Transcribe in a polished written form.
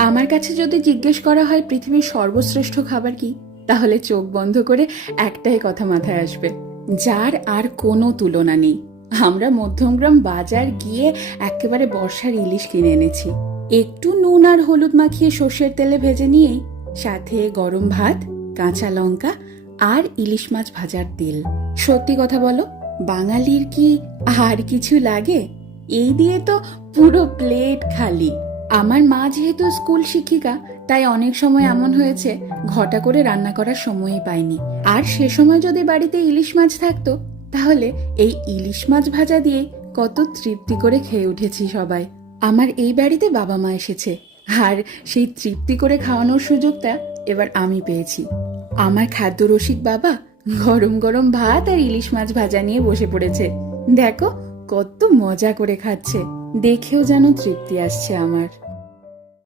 আমার কাছে যদি জিজ্ঞেস করা হয় পৃথিবীর সর্বশ্রেষ্ঠ খাবার কি, তাহলে চোখ বন্ধ করে একটাই কথা মাথায় আসবে, যার আর কোনো তুলনা নেই। আমরা মধ্যমগ্রাম বাজার গিয়ে একেবারে বর্ষার ইলিশ কিনে এনেছি। একটু নুন আর হলুদ মাখিয়ে সর্ষের তেলে ভেজে নিয়েই সাথে গরম ভাত, কাঁচা লঙ্কা আর ইলিশ মাছ ভাজার তেল। সত্যি কথা বলো, বাঙালির কি আর কিছু লাগে? এই দিয়ে তো পুরো প্লেট খালি। আমার মা যেহেতু স্কুল শিক্ষিকা, তাই অনেক সময় এমন হয়েছে ঘটা করে রান্না করার সময়ই পাইনি। আর সে সময় যদি বাড়িতে ইলিশ মাছ থাকতো, তাহলে এই ইলিশ মাছ ভাজা দিয়ে কত তৃপ্তি করে খেয়ে উঠেছি সবাই। আমার এই বাড়িতে বাবা মা এসেছে, আর সেই তৃপ্তি করে খাওয়ানোর সুযোগটা এবার আমি পেয়েছি। আমার খাদ্য রসিক বাবা গরম গরম ভাত আর ইলিশ মাছ ভাজা নিয়ে বসে পড়েছে। দেখো কত মজা করে খাচ্ছে, দেখেও যেন তৃপ্তি আসছে আমার।